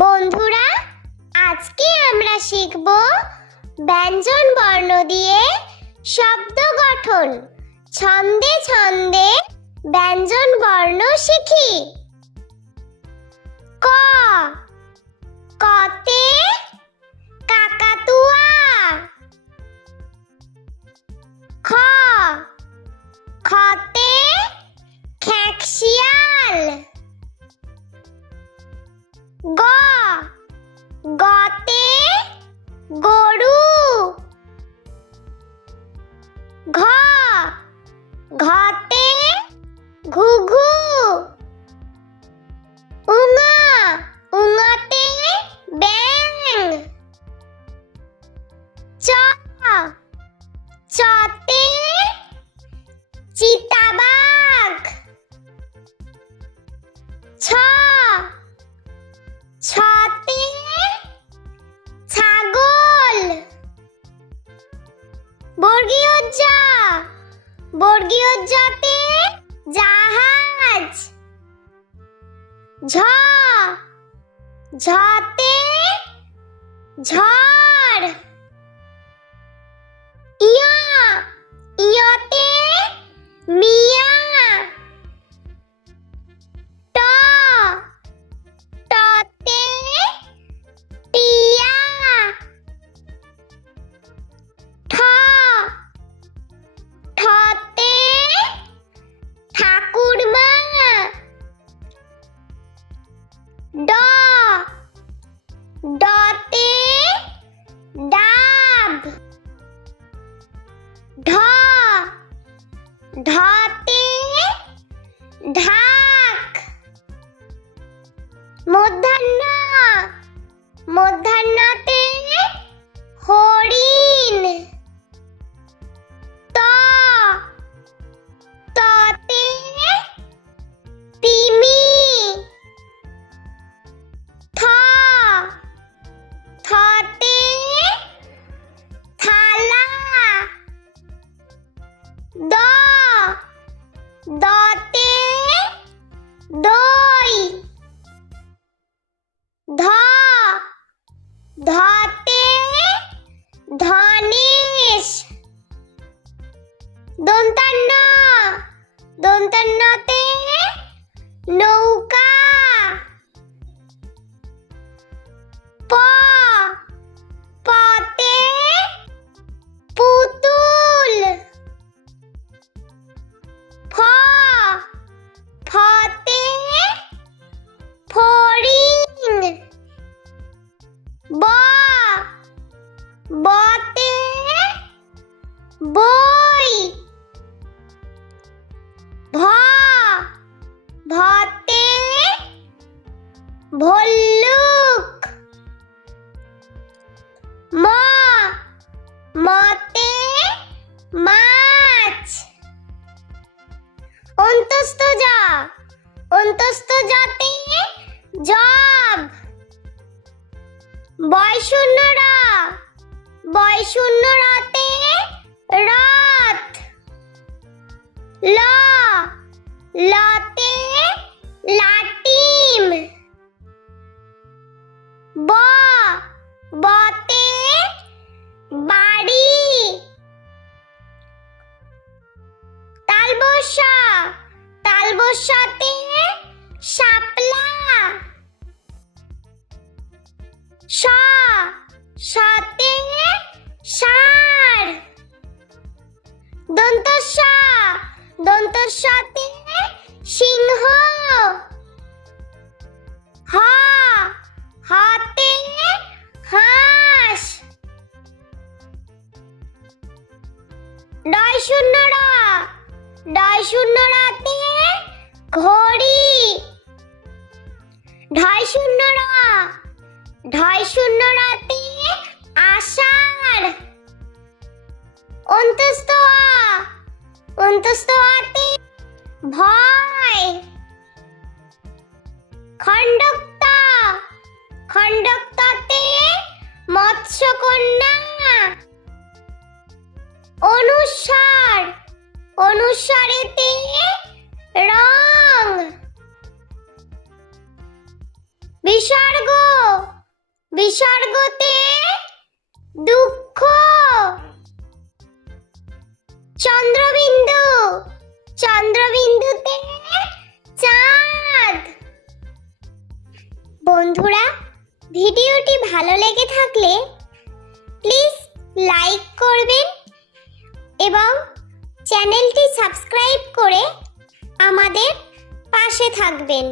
বন্ধুরা, আজকে আমরা শিখব ব্যঞ্জন বর্ণ দিয়ে শব্দ গঠন। ছন্দে ছন্দে ব্যঞ্জন বর্ণ শিখি। ক, কতে কাকাতুয়া। খ, খতে খেকশিয়াল। গ, গতে গরু। ঘ, ঘতে ঘুঘু। উঙ, উঙতে ব্যাঙ। চ, চতে চিতাবাঘ। ছ, ছতে ছাগল। বর্গীয় জ, বর্গীয় জতে জাহাজ। ঝ, ঝতে ঝড়। ইয়, ইয়তে মিয়া। ট, টতে টিয়া। ঠ, ঠতে ঠাকুরমা। ড, ডতে ডাব। ঢ, ঢতে ঢাক। মূর্ধন্য, মূর্ধন্যতে হরিণ। ত, ততে তিমি। থ, থতে থালা। দ, দতে দই। ধ, ধতে ধনেশ। দন্তান্ন, দন্তান্নতে নৌকা। প, পতে পুতুল। ফ, ফতে ফড়িং। ব, বতে বই। ভ, ভতে ভল্লুক। ম, মতে মাছ। অন্তস্থ জ, অন্তস্থ জতে জব। বয়শূন্য র, বয়শূন্য রতে রথ। ল, লতে লাটিম। ব, বতে বাড়ি। তালবস্য, তালবস্যতে শাপলা। শ, শতে ষাঁড়। দন্তস্ব, দন্তস্বতে সিংহ। হ, হতে হাঁস। ডয়শূন্য র, ডয়শূন্য রতে ঘড়ি। ঢয়শূন্য র, ঢয়শূন্য রতে আষাঢ়। অন্তস্থ অ, অন্তস্থ অতে ভয়। খণ্ডক্ত, খণ্ডক্ততে মৎস্যকন্যা। অনুস্বার, অনুস্বারেতে রং। বিসর্গ, বিসর্গতে দুঃখ। চন্দ্রবিন্দু, চন্দ্রবিন্দুতে চাঁদ। বন্ধুরা, ভিডিওটি ভালো লেগে থাকলে প্লিজ লাইক করবেন এবং চ্যানেলটি সাবস্ক্রাইব করে আমাদের পাশে থাকবেন।